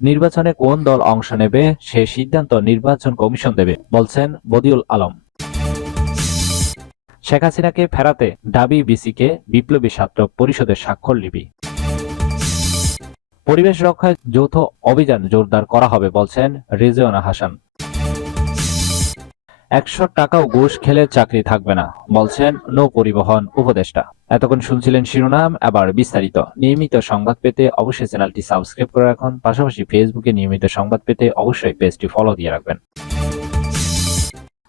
নির্বাচনে কোন দল অংশ নেবে সে সিদ্ধান্ত নির্বাচন কমিশন দেবে, বলছেন বদিউল আলম। শেখ হাসিনাকে ফেরাতে দাবি বিসিকে, বিপ্লবী ছাত্র পরিষদের স্বাক্ষরলিপি। পরিবেশ রক্ষায় যৌথ অভিযান জোরদার করা হবে, বলছেন রিজওয়ানা হাসান। 100 টাকাও ঘুষ খেলে চাকরি থাকবে না, বলছেন নৌ পরিবহন উপদেষ্টা। এতক্ষণ শুনছিলেন শিরোনাম, এবার বিস্তারিত। নিয়মিত সংবাদ পেতে অবশ্যই চ্যানেলটি সাবস্ক্রাইব করে রাখুন। পাশাপাশি ফেসবুকে নিয়মিত সংবাদ পেতে অবশ্যই পেজটি ফলো দিয়ে রাখবেন।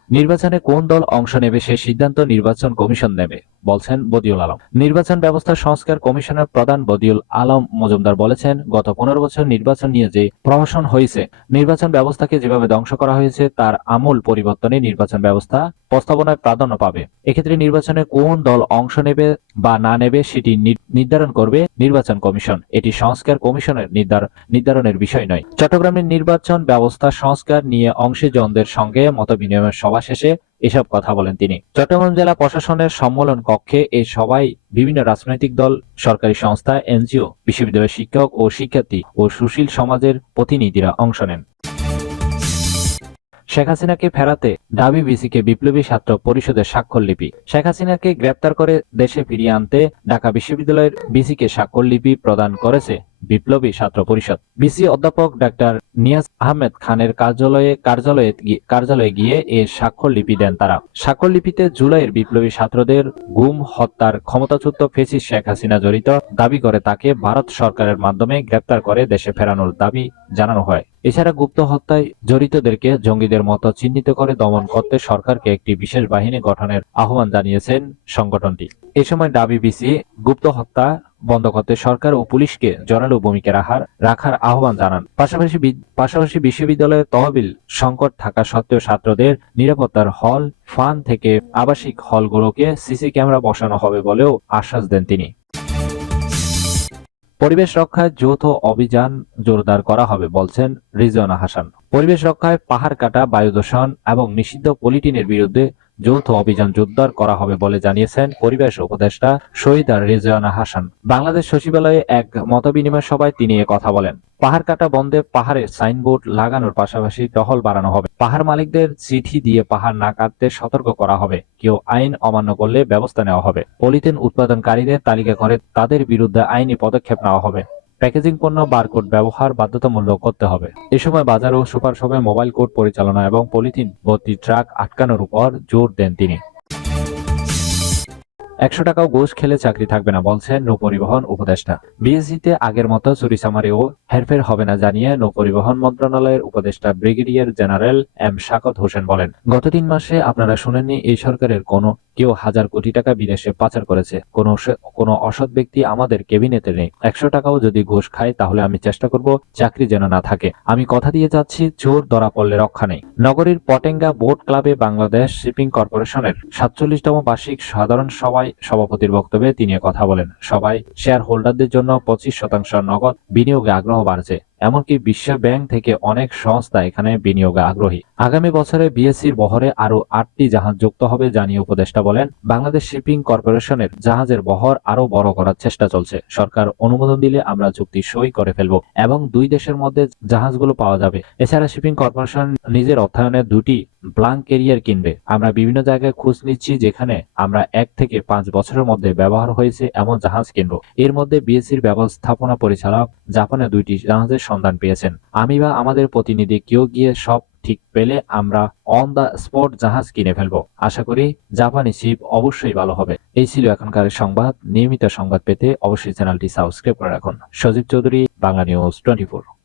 নির্বাচনে কোন দল অংশ নেবে সে সিদ্ধান্ত নির্বাচন কমিশন নেবে, বলছেন বদিউল আলম। নির্বাচন ব্যবস্থা সংস্কার কমিশনের প্রধান বদিউল আলম মজুমদার বলেছেন, গত 15 বছর নির্বাচন নিয়ে যে প্রহসন হয়েছে, নির্বাচন ব্যবস্থাকে যেভাবে ধ্বংস করা হয়েছে তার আমূল পরিবর্তনে নির্বাচন ব্যবস্থা প্রস্তাবনায় প্রাধান্য পাবে। এক্ষেত্রে নির্বাচনে কোন দল অংশ নেবে বা না নেবে সেটি নির্ধারণ করবে নির্বাচন কমিশন। এটি সংস্কার কমিশনের নির্ধারণের বিষয় নয়। চট্টগ্রামের নির্বাচন ব্যবস্থা সংস্কার নিয়ে অংশীজনদের সঙ্গে মতবিনিময়ের সভা শেষে এসব কথা বলেন তিনি। চট্টগ্রাম জেলা প্রশাসনের সম্মেলন কক্ষে এই সভায় বিভিন্ন রাজনৈতিক দল, সরকারি সংস্থা, এনজিও, বিশ্ববিদ্যালয়ের শিক্ষক ও শিক্ষার্থী ও সুশীল সমাজের প্রতিনিধিরা অংশ নেন। শেখ হাসিনাকে ফেরাতে দাবি বিসিকে, বিপ্লবী ছাত্র পরিষদের স্বাক্ষরলিপি। শেখ হাসিনাকে গ্রেপ্তার করে দেশে ফিরিয়ে আনতে ঢাকা বিশ্ববিদ্যালয়ের বিসিকে স্বাক্ষরলিপি প্রদান করেছে বিপ্লবী ছাত্র পরিষদ। বিসি অধ্যাপক ডাক্তার নিয়াজ আহমেদ খানের কার্যালয়ে গিয়ে এ স্বাক্ষরলিপি দেন তারা। স্বাক্ষরলিপিতে জুলাইয়ের বিপ্লবী ছাত্রদের গুম হত্যার ক্ষমতাচ্যুত ফ্যাসিস্ট শেখ হাসিনা জড়িত দাবি করে তাকে ভারত সরকারের মাধ্যমে গ্রেপ্তার করে দেশে ফেরানোর দাবি জানানো হয়। এছাড়া গুপ্ত হত্যায় জড়িতদেরকে জঙ্গিদের মতো চিহ্নিত করে দমন করতে সরকারকে একটি বিশেষ বাহিনী গঠনের আহ্বান জানিয়েছেন সংগঠনটি। এ সময় দাবি বিসি গুপ্ত হত্যা বন্ধ করতে সরকার ও পুলিশকে জোরালো ভূমিকা রাখার আহ্বান জানান। পাশাপাশি বিশ্ববিদ্যালয়ের তহবিল সংকট থাকা সত্ত্বেও ছাত্রদের নিরাপত্তার হল, ফান থেকে আবাসিক হলগুলোকে সিসি ক্যামেরা বসানো হবে বলেও আশ্বাস দেন তিনি। পরিবেশ রক্ষায় যৌথ অভিযান জোরদার করা হবে, বলছেন রিজওয়ানা হাসান। পরিবেশ রক্ষায় পাহাড় কাটা, বায়ু দূষণ এবং নিষিদ্ধ পলিথিনের বিরুদ্ধে যৌথ অভিযান জোরদার করা হবে বলে জানিয়েছেন পরিবেশ উপদেষ্টা শহীদ রিজওয়ানা হাসান। বাংলাদেশ সচিবালয়ে এক মতবিনিময় সভায় তিনি কথা বলেন। পাহাড় কাটা বন্ধে পাহাড়ে সাইনবোর্ড লাগানোর পাশাপাশি টহল বাড়ানো হবে। পাহাড় মালিকদের চিঠি দিয়ে পাহাড় না কাটতে সতর্ক করা হবে। কেউ আইন অমান্য করলে ব্যবস্থা নেওয়া হবে। পলিথিন উৎপাদনকারীদের তালিকা করে তাদের বিরুদ্ধে আইনি পদক্ষেপ নেওয়া হবে। প্যাকেজিং পণ্য বারকোড ব্যবহার বাধ্যতামূলক করতে হবে। এ সময় বাজার ও সুপার শপে মোবাইল কোড পরিচালনা এবং পলিথিন ভর্তি ট্রাক আটকানোর উপর জোর দেন তিনি। 100 টাকাও ঘুষ খেলে চাকরি থাকবে না, বলছেন নৌপরিবহন উপদেষ্টা। বিএসসিতে আগের মতো চুরিচামারি ও হেরফের হবে না জানিয়ে নৌপরিবহন মন্ত্রণালয়ের উপদেষ্টা ব্রিগেডিয়ার জেনারেল এম শাকত হোসেন বলেন, গত 3 মাসে আপনারা শুনেননি এই সরকারের কেউ হাজার কোটি টাকা বিদেশে পাচার করেছে। কোনো অসৎ ব্যক্তি আমাদের ক্যাবিনেটে নেই। 100 টাকাও যদি ঘুষ খায় তাহলে আমি চেষ্টা করব চাকরি যেন না থাকে। আমি কথা দিয়ে যাচ্ছি, চোর ধরা পড়লে রক্ষা নেই। নগরীর পটেঙ্গা বোট ক্লাবে বাংলাদেশ শিপিং কর্পোরেশনের 47তম বার্ষিক সাধারণ সভাপতির বক্তব্যে তিনি কথা বলেন। সবাই শেয়ার হোল্ডারদের জন্য 25% নগদ বিনিয়োগে আগ্রহ বাড়ছে। এমনকি বিশ্ব ব্যাংক থেকে অনেক সংস্থা এখানে বিনিয়োগে আগ্রহী। আগামী বছরে বিএসসির বহরে আরো 8টি জাহাজ যুক্ত হবে জানিয়ে উপদেষ্টা বলেন, বাংলাদেশ শিপিং কর্পোরেশনের জাহাজের বহর আরো বড় করার চেষ্টা চলছে। সরকার অনুমোদন দিলে আমরা চুক্তি সই করে ফেলব এবং 2 দেশের মধ্যে জাহাজগুলো পাওয়া যাবে। এছাড়া শিপিং কর্পোরেশন নিজের অর্থায়নে 2টি ব্ল্যাঙ্ক ক্যারিয়ার কিনবে। আমরা বিভিন্ন জায়গায় খোঁজ নিচ্ছি যেখানে আমরা 1 থেকে 5 বছরের মধ্যে ব্যবহার হয়েছে এমন জাহাজ কিনব। এর মধ্যে বিএসসির ব্যবস্থাপনা পরিচালক জাপানে 2টি জাহাজের সন্ধান পেয়েছেন। আমি বা আমাদের প্রতিনিধি কেউ গিয়ে সব ঠিক পেলে আমরা অন দ্য স্পট জাহাজ কিনে ফেলবো। আশা করি জাপানি শিপ অবশ্যই ভালো হবে। এই ছিল এখনকার সংবাদ। নিয়মিত সংবাদ পেতে অবশ্যই চ্যানেলটি সাবস্ক্রাইব করে রাখুন। সজীব চৌধুরী, বাংলা নিউজ 24।